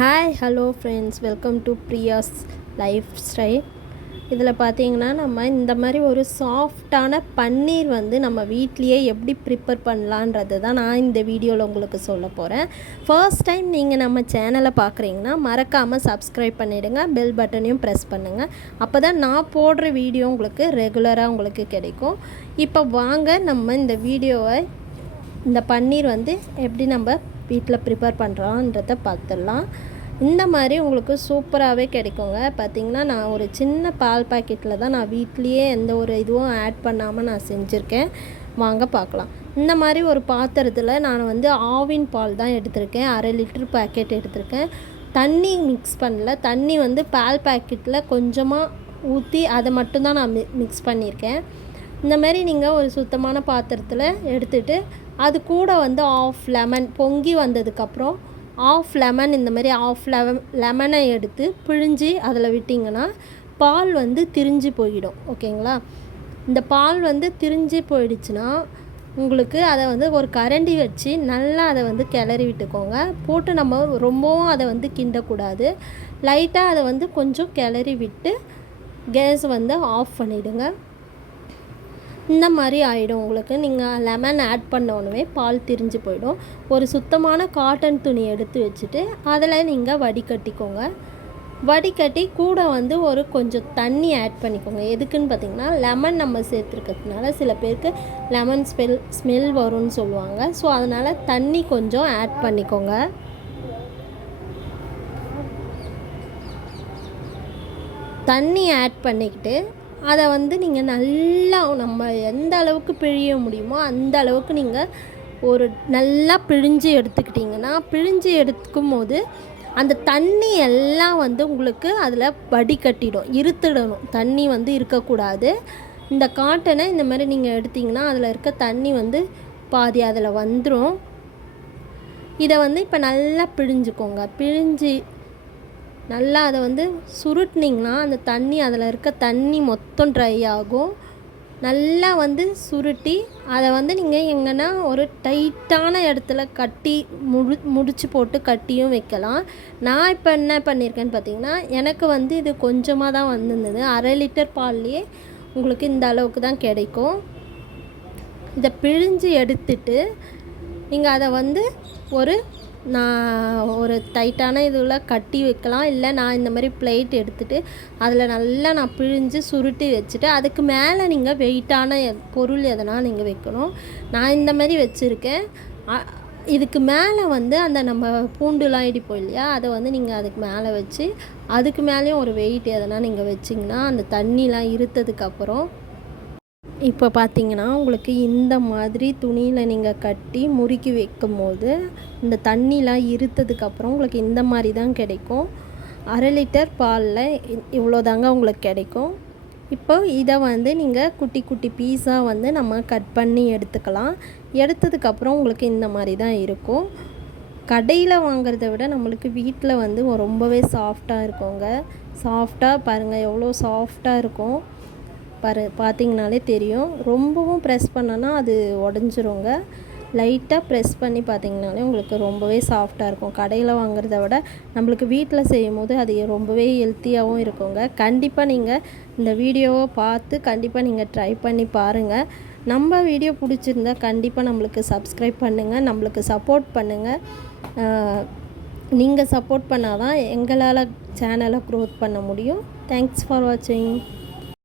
Hi hello friends, welcome to Priya's life style. இதில் பார்த்தீங்கன்னா நம்ம இந்த மாதிரி ஒரு சாஃப்டான பன்னீர் நம்ம வீட்லேயே எப்படி ப்ரிப்பேர் பண்ணலான்றது தான் நான் இந்த வீடியோவில் உங்களுக்கு சொல்ல போகிறேன். ஃபர்ஸ்ட் டைம் நீங்கள் நம்ம சேனலை பார்க்குறீங்கன்னா மறக்காமல் சப்ஸ்கிரைப் பண்ணிவிடுங்க, பெல் பட்டனையும் ப்ரெஸ் பண்ணுங்கள். அப்போ தான் நான் போடுற வீடியோ உங்களுக்கு ரெகுலராக உங்களுக்கு கிடைக்கும். இப்போ வாங்க நம்ம இந்த வீடியோவை இந்த பன்னீர் எப்படி நம்ம வீட்டில் ப்ரிப்பேர் பண்ணுறோன்றதை பார்த்துடலாம். இந்த மாதிரி உங்களுக்கு சூப்பராகவே கிடைக்குங்க. பார்த்திங்கன்னா நான் ஒரு சின்ன பால் பாக்கெட்டில் தான் நான் வீட்லேயே எந்த ஒரு இதுவும் ஆட் பண்ணாமல் நான் செஞ்சுருக்கேன். வாங்க பார்க்கலாம். இந்த மாதிரி ஒரு பாத்திரத்தில் நான் ஆவின் பால் தான் எடுத்திருக்கேன். 1/2 லிட்டர் பாக்கெட் எடுத்திருக்கேன். தண்ணி மிக்ஸ் பண்ணல. தண்ணி பால் பாக்கெட்டில் கொஞ்சமாக ஊற்றி அதை மட்டும்தான் நான் மிக்ஸ் பண்ணியிருக்கேன். இந்த மாதிரி நீங்கள் ஒரு சுத்தமான பாத்திரத்தில் எடுத்துகிட்டு அது கூட ஆஃப் லெமன் பொங்கி வந்ததுக்கப்புறம் ஆஃப் லெமன் இந்த மாதிரி ஆஃப் லெமனை எடுத்து பிழிஞ்சு அதில் விட்டிங்கன்னா பால் திரிஞ்சு போயிடும். ஓகேங்களா? இந்த பால் திரிஞ்சு போயிடுச்சுன்னா உங்களுக்கு அதை ஒரு கரண்டி வச்சு நல்லா அதை கிளறி விட்டுக்கோங்க. போட்டு நம்ம ரொம்பவும் அதை கிண்டக்கூடாது. லைட்டாக அதை கொஞ்சம் கிளறி விட்டு கேஸ் ஆஃப் பண்ணிவிடுங்க. இந்த மாதிரி ஆகிடும் உங்களுக்கு. நீங்கள் லெமன் ஆட் பண்ணோன்னே பால் திரிஞ்சு போயிடும். ஒரு சுத்தமான காட்டன் துணி எடுத்து வச்சுட்டு அதில் நீங்கள் வடிகட்டிக்கோங்க. வடிகட்டி கூட ஒரு கொஞ்சம் தண்ணி ஆட் பண்ணிக்கோங்க. எதுக்குன்னு பார்த்திங்கன்னா லெமன் நம்ம சேர்த்துருக்கிறதுனால சில பேருக்கு லெமன் ஸ்மெல் வரும்னு சொல்லுவாங்க. ஸோ அதனால் தண்ணி கொஞ்சம் ஆட் பண்ணிக்கோங்க. தண்ணி ஆட் பண்ணிக்கிட்டு அதை நீங்கள் நல்லா நம்ம எந்த அளவுக்கு பிழிய முடியுமோ அந்த அளவுக்கு நீங்கள் ஒரு நல்லா பிழிஞ்சு எடுத்துக்கிட்டிங்கன்னா, பிழிஞ்சு எடுக்கும் போது அந்த தண்ணி எல்லாம் உங்களுக்கு அதில் வடிகட்டிடும், இருத்துடணும். தண்ணி இருக்கக்கூடாது. இந்த காட்டனை இந்த மாதிரி நீங்கள் எடுத்திங்கன்னா அதில் இருக்க தண்ணி பாதி அதில் வந்துடும். இதை இப்போ நல்லா பிழிஞ்சுக்கோங்க. பிழிஞ்சு நல்லா அதை சுருட்டினிங்கன்னா அந்த தண்ணி அதில் இருக்க தண்ணி மொத்தம் ட்ரை ஆகும். நல்லா சுருட்டி அதை நீங்கள் எங்கன்னா ஒரு டைட்டான இடத்துல கட்டி முடிச்சு போட்டு கட்டியும் வைக்கலாம். நான் இப்போ என்ன பண்ணியிருக்கேன்னு பார்த்திங்கன்னா, எனக்கு இது கொஞ்சமாக தான் வந்திருந்தது. 1/2 லிட்டர் பால்லையே உங்களுக்கு இந்த அளவுக்கு தான் கிடைக்கும். இதை பிழிஞ்சு எடுத்துட்டு நீங்கள் அதை நான் ஒரு டைட்டான இதில் கட்டி வைக்கலாம். இல்லை நான் இந்த மாதிரி பிளேட் எடுத்துகிட்டு அதில் நல்லா நான் பிழிஞ்சு சுருட்டி வச்சுட்டு அதுக்கு மேலே நீங்கள் வெயிட்டான பொருள் எதனா நீங்கள் வைக்கணும். நான் இந்த மாதிரி வச்சுருக்கேன். இதுக்கு மேலே அந்த நம்ம பூண்டுலாம் இடிப்போம் இல்லையா, அதை நீங்கள் அதுக்கு மேலே வச்சு அதுக்கு மேலேயும் ஒரு வெயிட் எதனா நீங்கள் வச்சிங்கன்னா அந்த தண்ணிலாம் இருத்ததுக்கப்புறம் இப்போ பார்த்திங்கன்னா உங்களுக்கு இந்த மாதிரி துணியில் நீங்கள் கட்டி முறுக்கி வைக்கும் போது இந்த தண்ணிலாம் இருத்ததுக்கப்புறம் உங்களுக்கு இந்த மாதிரி தான் கிடைக்கும். 1/2 லிட்டர் பாலில் இவ்வளோதாங்க உங்களுக்கு கிடைக்கும். இப்போ இதை நீங்கள் குட்டி குட்டி பீஸாக நம்ம கட் பண்ணி எடுத்துக்கலாம். எடுத்ததுக்கப்புறம் உங்களுக்கு இந்த மாதிரி தான் இருக்கும். கடையில் வாங்குறத விட நம்மளுக்கு வீட்டில் ரொம்பவே சாஃப்டாக இருக்குங்க. சாஃப்டாக பாருங்கள் எவ்வளோ சாஃப்டாக இருக்கும். பார்த்திங்கனாலே தெரியும். ரொம்பவும் ப்ரெஸ் பண்ணனா அது உடஞ்சிருங்க. லைட்டாக ப்ரெஸ் பண்ணி பார்த்திங்கனாலே உங்களுக்கு ரொம்பவே சாஃப்டாக இருக்கும். கடையில் வாங்குறத விட நம்மளுக்கு வீட்டில் செய்யும் போது அது ரொம்பவே ஹெல்த்தியாகவும் இருக்குங்க. கண்டிப்பாக நீங்கள் இந்த வீடியோவை பார்த்து கண்டிப்பாக நீங்கள் ட்ரை பண்ணி பாருங்கள். நம்ம வீடியோ பிடிச்சிருந்தா கண்டிப்பாக நம்மளுக்கு சப்ஸ்கிரைப் பண்ணுங்கள், நம்மளுக்கு சப்போர்ட் பண்ணுங்கள். நீங்கள் சப்போர்ட் பண்ணால் தான் எங்களால் சேனலை க்ரோத் பண்ண முடியும். தேங்க்ஸ் ஃபார் வாட்சிங்.